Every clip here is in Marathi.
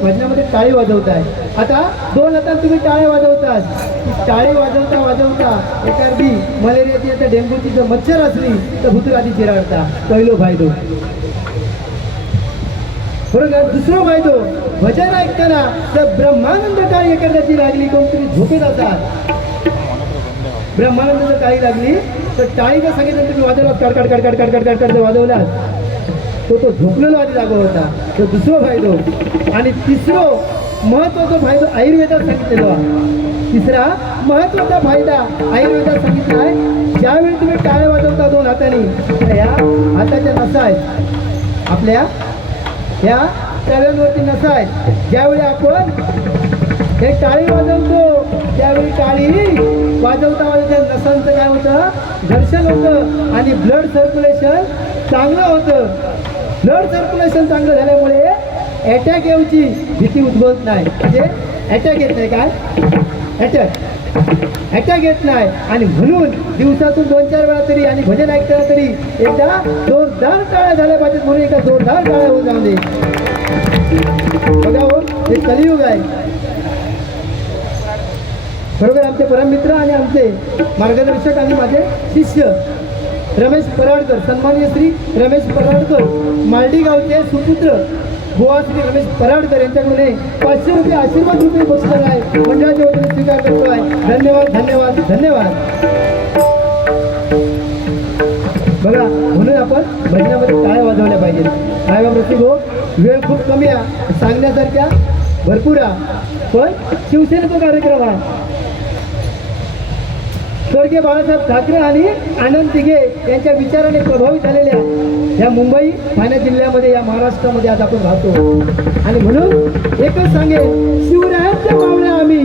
भजनामध्ये टाळी वाजवताय आता दोन हातात तुम्ही टाळे वाजवतात टाळी वाजवता वाजवता एखादी मलेरियाची आता डेंग्यूची जर मच्छर असली तर भूतराती चिराडता पहिलो फायदो बरोबर दुसरो फायदो भजन ऐकताना तर ब्रह्मानंद टाळी एखाद्याची लागली कोणतरी झोपेत असतात ब्रह्मानंद जर टाळी लागली तर टाळीचं सांगितलं तुम्ही वाजवला कडकड कडकड कडकड कडकड वाजवलात तो तो झोपलेला जागा होता. तो दुसरो फायदो आणि तिसरो महत्त्वाचा फायदो आयुर्वेदात सांगितलेलो आहे. तिसरा महत्त्वाचा फायदा आयुर्वेदात सांगितला आहे. ज्यावेळी तुम्ही टाळे वाजवता दोन हाताने तर ह्या हाताच्या नसा आहेत. आपल्या ह्या टाळ्यांवरती नसा आहेत. ज्यावेळी आपण हे टाळी वाजवतो त्यावेळी टाळी वाजवता वाजवता नसांचं काय होतं? घर्षण होतं आणि ब्लड सर्क्युलेशन चांगलं होतं. ब्लड सर्क्युलेशन चांगलं झाल्यामुळे अटॅक येऊची भीती उद्भवत नाही. म्हणजे अटॅक येत नाही काय? अटॅक अटॅक येत नाही. आणि म्हणून दिवसातून दोन चार वेळा तरी आणि भजन ऐकताना तरी एकदा जोरदार टाळ्या झाल्या पाहिजेत म्हणून एका जोरदार टाळ्या होत जाऊ दे बघा हो हे कलियुग आहे. बरोबर आमचे परममित्र आणि आमचे मार्गदर्शक आणि माझे शिष्य. रमेश पराडकर सन्माननीय श्री रमेश पराडकर मालडी गावचे सुपुत्र गोवा श्री रमेश पराडकर यांच्याकडून पाचशे रुपये आशीर्वाद रुपये बसणार आहे. मंडळाच्या वतीने स्वीकार करतो आहे. धन्यवाद धन्यवाद धन्यवाद. बघा म्हणून आपण भजनामध्ये टाळ्या वाजवल्या पाहिजेत. काय बा हो? वेळ खूप कमी आहे. सांगण्यासारख्या भरपूर आहे. पण शिवसेनेचा कार्यक्रम आहे. स्वर्गीय बाळासाहेब ठाकरे आणि आनंद तिघे यांच्या विचाराने प्रभावित झालेल्या या मुंबई ठाणे जिल्ह्यामध्ये या महाराष्ट्रामध्ये आज आपण राहतो. आणि म्हणून एकच सांगेल शिवरायांच्या मावळ्या आम्ही.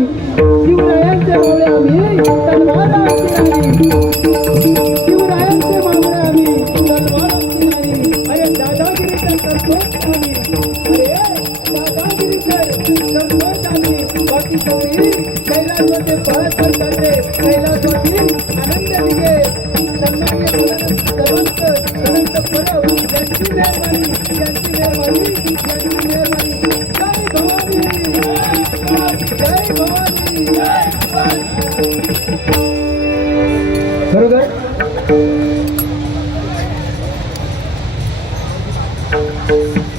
शिवरायांच्या मावळ्या आम्ही. तलवार आमची आम्ही. तलवार आमची नाही. करतोच आम्ही. अरे दादागिरीचा करतोच आम्ही. बाकी सगळी कैलासवरती पळत बरोबर?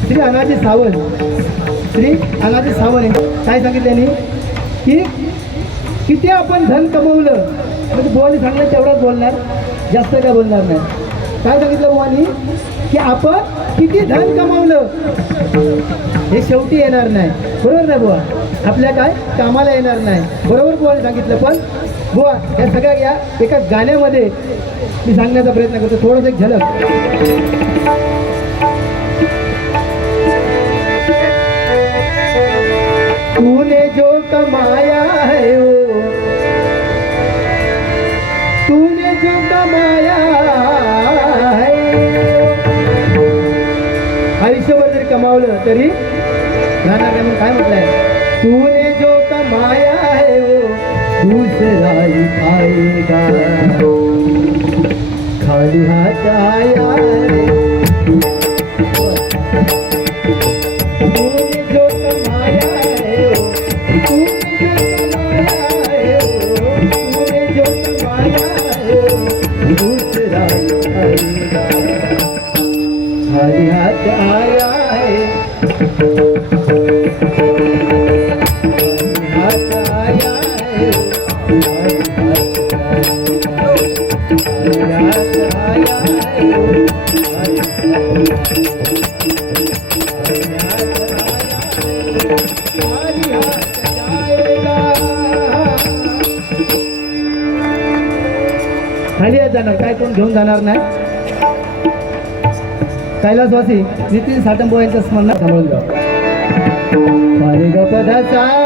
श्री अनाजी सावंत. श्री अनाजी सावंत. काय सांगितलं त्यांनी की किती आपण धन कमवलं म्हणजे बुवानी सांगितलं तेवढंच बोलणार जास्त काय बोलणार नाही. काय सांगितलं बुवानी? की आपण किती धन कमावलं? हे शेवटी येणार नाही. बरोबर ना बुवा? आपल्या काय? कामाला येणार नाही. बरोबर बुवाने सांगितलं पण बुवा या सगळ्या या एका गाण्यामध्ये मी सांगण्याचा प्रयत्न करतो. थोडंसं एक झलक. तूने जो कमाया है वो तूने जो कमाया कमावलं तरी राहणार म्हणून काय म्हटलंय? तूने जो कमाया है वो दूसरा ही खाएगा खाली हाथ आया तूने जो कमाया है वो तूने जो कमाया है वो तूने जो कमाया है वो दूसरा ही खाएगा खाली हाथ आया है जाणार काय कोण घेऊन जाणार नाही कैलासवासी नितीन साटंबो यांचं स्मरण थांबवून घ्या. सारे ग पदाचानी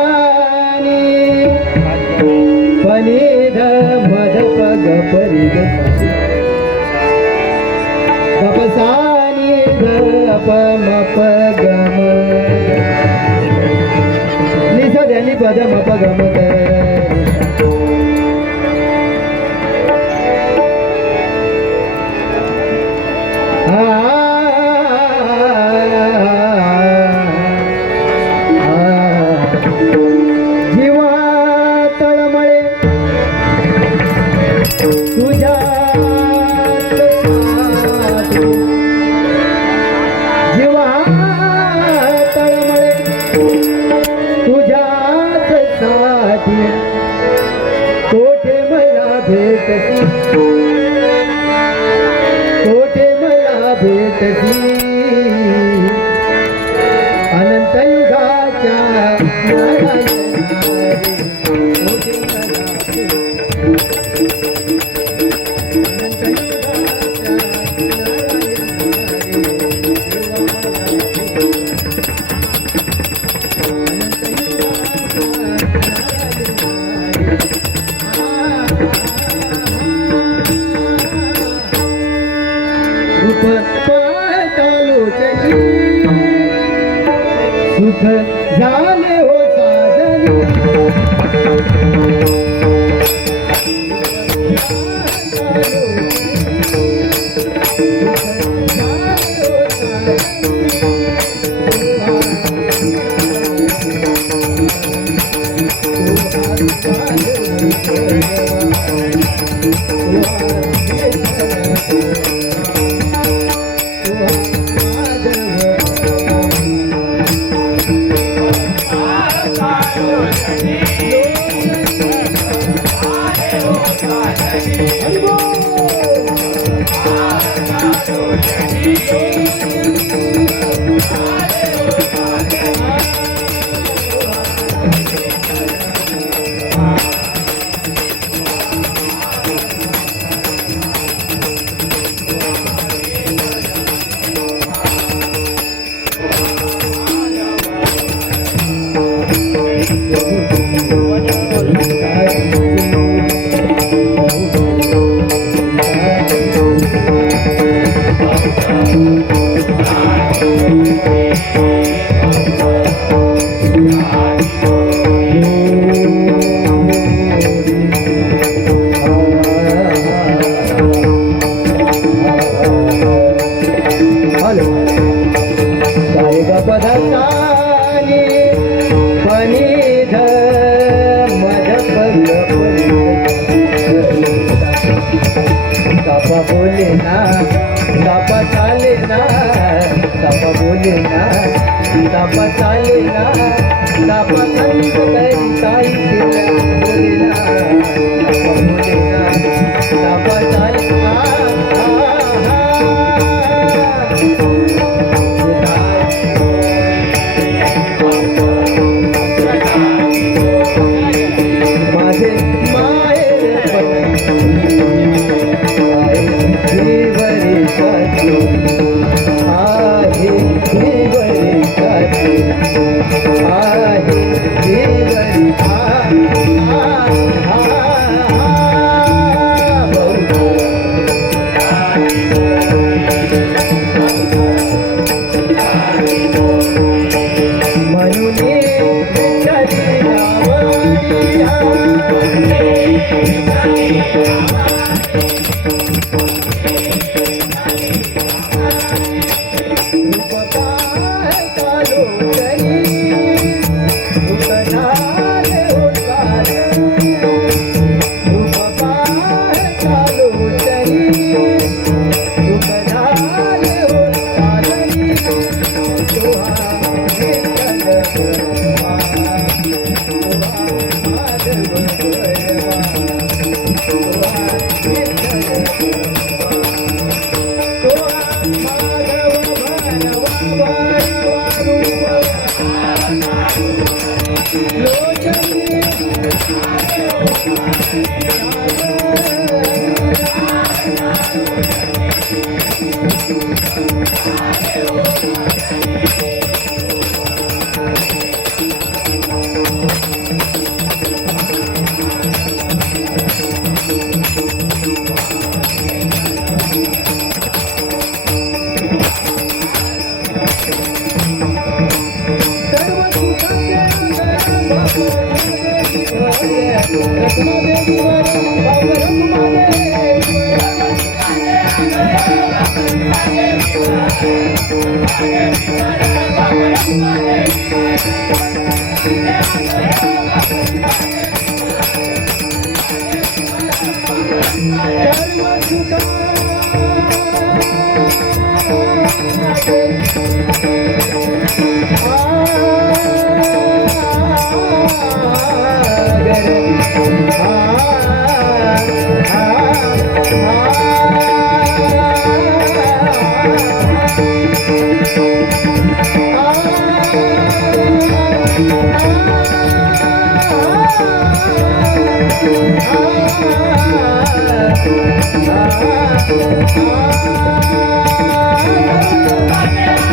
गम जा बोले ना कापा चाले ना कापा बोले ना कापा चाले ना कापा काही केल्या बोले Ah Ah